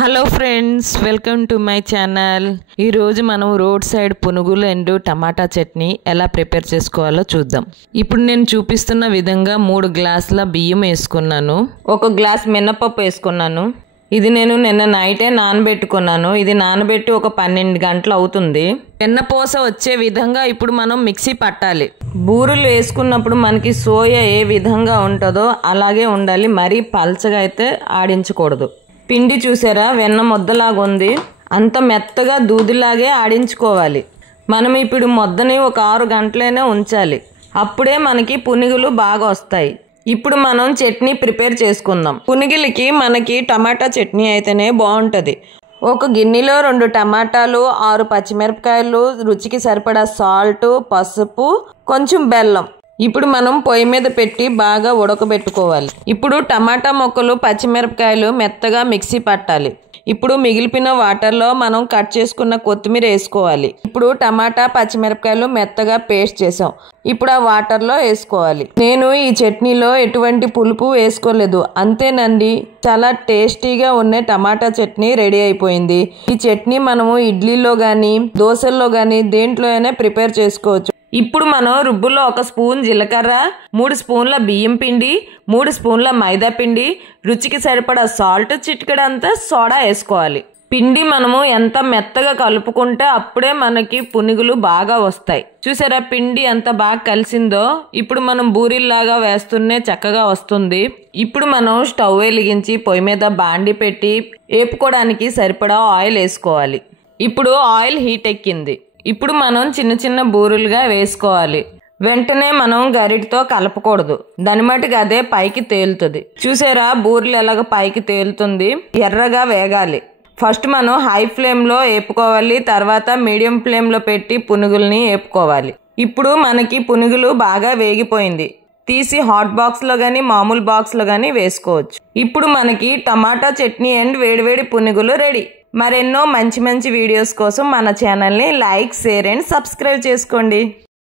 Hello friends, welcome to my channel. ఈరోజు మనం road side పునుగులు అండ్ టమాటా చట్నీ ఎలా ప్రిపేర్ చేసుకోవాలో చూద్దాం. ఇప్పుడు నేను చూపిస్తున్న విధంగా 3 గ్లాసుల బియ్యం వేసుకున్నాను, 1 గ్లాస్ మినపప్పు వేసుకున్నాను. ఇది నేను నిన్న నైటే నానబెట్టుకున్నాను. ఇది నానబెట్టి ఒక 12 గంటలు అవుతుంది. వెన్నపూస వచ్చే విధంగా ఇప్పుడు మనం మిక్సీ పట్టాలి. బూరెలు వేసుకున్నప్పుడు మనకి సోయా ఏ విధంగా ఉంటుందో అలాగే ఉండాలి, మరీ పల్చగా అయితే ఆడించకూడదు. పిండి చూసారా, వెన్న ముద్దలాగా ఉంది. అంత మెత్తగా దూదిలాగే ఆడించుకోవాలి. మనం ఇప్పుడు ముద్దని ఒక 6 గంటలైనా ఉంచాలి, అప్పుడే మనకి పునుగులు బాగా వస్తాయి. ఇప్పుడు మనం చట్నీ ప్రిపేర్ చేసుకుందాం. పునుగులకి మనకి టమాటా చట్నీ అయితేనే బాగుంటుంది. ఒక గిన్నెలో 2 టమాటాలు, 6 పచ్చిమిరపకాయలు, రుచికి సరిపడా సాల్ట్, పసుపు, కొంచెం బెల్లం. ఇప్పుడు మనం పొయ్యి మీద పెట్టి బాగా ఉడకబెట్టుకోవాలి. ఇప్పుడు టమాటా ముక్కలు, పచ్చిమిరపకాయలు మెత్తగా మిక్సీ పట్టాలి. ఇప్పుడు మిగిలిపోయిన వాటర్లో మనం కట్ చేసుకున్న కొత్తిమీర వేసుకోవాలి. ఇప్పుడు టమాటా, పచ్చిమిరపకాయలు మెత్తగా పేస్ట్ చేసాం. ఇప్పుడు ఆ వాటర్లో వేసుకోవాలి. నేను ఈ చట్నీలో ఎటువంటి పులుపు వేసుకోలేదు, అంతేనండి. చాలా టేస్టీగా ఉన్న టమాటా చట్నీ రెడీ అయిపోయింది. ఈ చట్నీ మనము ఇడ్లీలో కానీ, దోశల్లో కానీ దేంట్లో అయినా ప్రిపేర్ చేసుకోవచ్చు. ఇప్పుడు మనం రుబ్బులో 1 స్పూన్ జీలకర్ర, 3 స్పూన్ల బియ్యం పిండి, 3 స్పూన్ల మైదా పిండి, రుచికి సరిపడా సాల్ట్, చిటికెడంతా సోడా వేసుకోవాలి. పిండి మనము ఎంత మెత్తగా కలుపుకుంటే అప్పుడే మనకి పునుగులు బాగా వస్తాయి. చూసారా పిండి ఎంత బాగా కలిసిందో. ఇప్పుడు మనం బూరిల్లాగా వేస్తూనే చక్కగా వస్తుంది. ఇప్పుడు మనం స్టవ్ వెలిగించి పొయ్యి మీద బాండి పెట్టి వేపుకోవడానికి సరిపడా ఆయిల్ వేసుకోవాలి. ఇప్పుడు ఆయిల్ హీట్ ఎక్కింది. ఇప్పుడు మనం చిన్న చిన్న బూరెలుగా వేసుకోవాలి. వెంటనే మనం గరిటతో కలపకూడదు, దాని మటుకు అదే పైకి తేలుతుంది. చూసారా బూరెలు ఎలాగ పైకి తేలుతుంది. ఎర్రగా వేగాలి. ఫస్ట్ మనం హై ఫ్లేమ్లో వేపుకోవాలి, తర్వాత మీడియం ఫ్లేమ్లో పెట్టి పునుగుల్ని వేపుకోవాలి. ఇప్పుడు మనకి పునుగులు బాగా వేగిపోయింది. తీసి హాట్ బాక్స్లో కానీ, మామూలు బాక్స్లో కానీ వేసుకోవచ్చు. ఇప్పుడు మనకి టమాటా చట్నీ అండ్ వేడివేడి పునుగులు రెడీ. మరెన్నో మంచి మంచి వీడియోస్ కోసం మన ఛానల్ని లైక్, షేర్ అండ్ సబ్స్క్రైబ్ చేసుకోండి.